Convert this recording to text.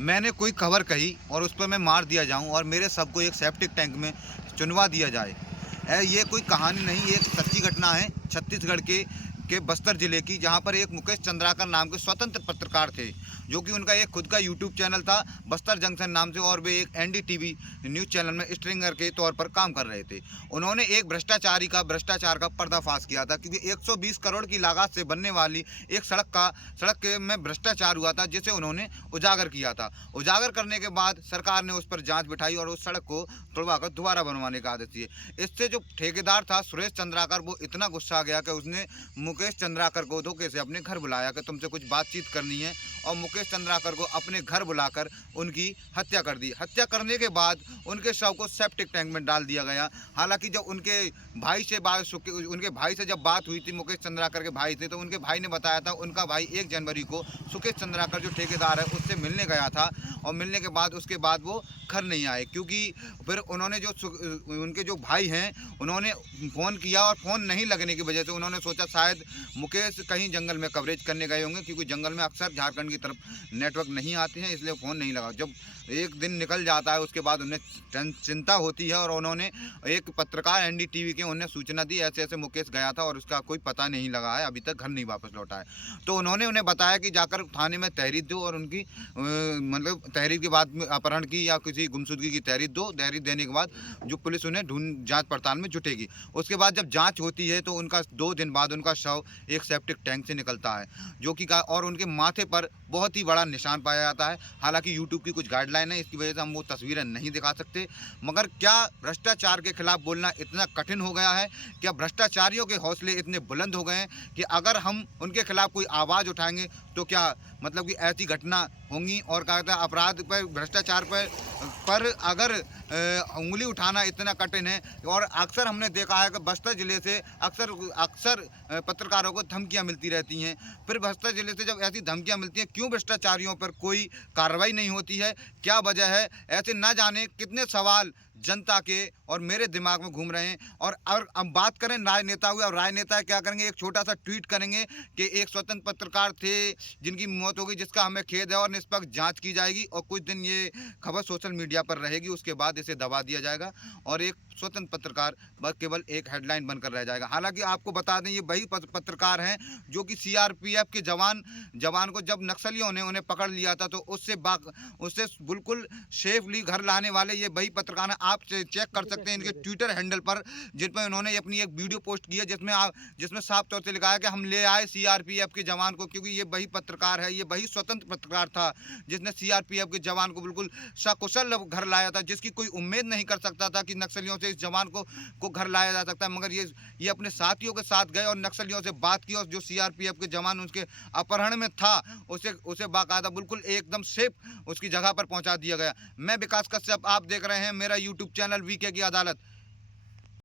मैंने कोई खबर कही और उस पर मैं मार दिया जाऊं और मेरे शव को एक सेप्टिक टैंक में चुनवा दिया जाए। ये कोई कहानी नहीं, ये एक सच्ची घटना है छत्तीसगढ़ के बस्तर ज़िले की, जहां पर एक मुकेश चंद्राकर नाम के स्वतंत्र पत्रकार थे, जो कि उनका एक खुद का यूट्यूब चैनल था बस्तर जंक्शन नाम से, और वे एक एनडीटीवी न्यूज़ चैनल में स्ट्रिंगर के तौर पर काम कर रहे थे। उन्होंने एक भ्रष्टाचार का पर्दाफाश किया था, क्योंकि 120 करोड़ की लागत से बनने वाली एक सड़क में भ्रष्टाचार हुआ था, जिसे उन्होंने उजागर किया था। उजागर करने के बाद सरकार ने उस पर जांच बिठाई और उस सड़क को तुड़वाकर दोबारा बनवाने का आदेश दिए। इससे जो ठेकेदार था सुरेश चंद्राकर, वो इतना गुस्सा आ गया कि उसने मुकेश चंद्राकर को धोखे से अपने घर बुलाया कि तुमसे कुछ बातचीत करनी है, और मुकेश चंद्राकर को अपने घर बुलाकर उनकी हत्या कर दी। हत्या करने के बाद उनके शव को सेप्टिक टैंक में डाल दिया गया। हालांकि जब उनके भाई से जब बात हुई थी, मुकेश चंद्राकर के भाई थे, तो उनके भाई ने बताया था उनका भाई 1 जनवरी को सुकेश चंद्राकर जो ठेकेदार है उससे मिलने गया था, और मिलने के बाद उसके बाद वो घर नहीं आए, क्योंकि फिर उन्होंने उनके जो भाई हैं उन्होंने फ़ोन किया, और फ़ोन नहीं लगने की वजह से उन्होंने सोचा शायद मुकेश कहीं जंगल में कवरेज करने गए होंगे, क्योंकि जंगल में अक्सर झारखंड की तरफ नेटवर्क नहीं आते हैं, इसलिए फ़ोन नहीं लगा। जब एक दिन निकल जाता है उसके बाद उन्हें चिंता होती है, और उन्होंने एक पत्रकार एनडीटीवी के उन्हें सूचना दी ऐसे ऐसे मुकेश गया था और उसका कोई पता नहीं लगा है, अभी तक घर नहीं वापस लौटा है। तो उन्होंने उन्हें बताया कि जाकर थाने में तहरीर दो, और उनकी मतलब तहरीर के बाद में अपहरण की या किसी गुमशुदगी की तहरीर दो। तहरीर देने के बाद जो पुलिस उन्हें जांच पड़ताल में जुटेगी। उसके बाद जब जांच होती है तो उनका 2 दिन बाद उनका शव एक सेप्टिक टैंक से निकलता है, जो कि और उनके माथे पर बहुत ही बड़ा निशान पाया जाता है। हालांकि यूट्यूब की कुछ गाइडलाइन है, इसकी वजह से हम वो तस्वीरें नहीं दिखा सकते, मगर क्या भ्रष्टाचार के खिलाफ बोलना इतना कठिन हो गया है? क्या भ्रष्टाचारियों के हौसले इतने बुलंद हो गए हैं कि अगर हम उनके खिलाफ कोई आवाज़ उठाएंगे तो क्या मतलब कि ऐसी घटना होंगी? और क्या कहता है, अपराध पर, भ्रष्टाचार पर अगर उंगली उठाना इतना कठिन है। और अक्सर हमने देखा है कि बस्तर ज़िले से अक्सर पत्रकारों को धमकियां मिलती रहती हैं। फिर बस्तर ज़िले से जब ऐसी धमकियां मिलती हैं, क्यों भ्रष्टाचारियों पर कोई कार्रवाई नहीं होती है? क्या वजह है? ऐसे ना जाने कितने सवाल जनता के और मेरे दिमाग में घूम रहे हैं। और अब बात करें राजनेता हुए, और राजनेता क्या करेंगे? एक छोटा सा ट्वीट करेंगे कि एक स्वतंत्र पत्रकार थे जिनकी मौत हो गई, जिसका हमें खेद है, और निष्पक्ष जांच की जाएगी, और कुछ दिन ये खबर सोशल मीडिया पर रहेगी, उसके बाद इसे दबा दिया जाएगा और एक स्वतंत्र पत्रकार बस केवल एक हेडलाइन बनकर रह जाएगा। हालांकि आपको बता दें, ये वही पत्रकार हैं जो कि सीआरपीएफ के जवान को जब नक्सलियों ने उन्हें पकड़ लिया था, तो उससे बिल्कुल सेफली घर लाने वाले ये वही पत्रकार हैं। आप चेक कर सकते हैं इनके ट्विटर हैंडल पर, जिन पर उन्होंने अपनी एक वीडियो पोस्ट की है, जिसमें साफ तौर से लिखा है कि हम ले आए सीआरपीएफ के जवान को, क्योंकि ये वही पत्रकार है, ये वही स्वतंत्र पत्रकार था जिसने सीआरपीएफ के जवान को बिल्कुल सकुशल घर लाया था, जिसकी कोई उम्मीद नहीं कर सकता था कि नक्सलियों से इस जवान को घर लाया जा सकता है। मगर ये अपने साथियों के साथ गए और नक्सलियों से बात की, और जो सीआरपीएफ के जवान उसके अपहरण में था उसे बाकायदा बिल्कुल एकदम सेफ उसकी जगह पर पहुंचा दिया गया। मैं विकास कश्यप, आप देख रहे हैं मेरा यूट्यूब चैनल वीके की अदालत।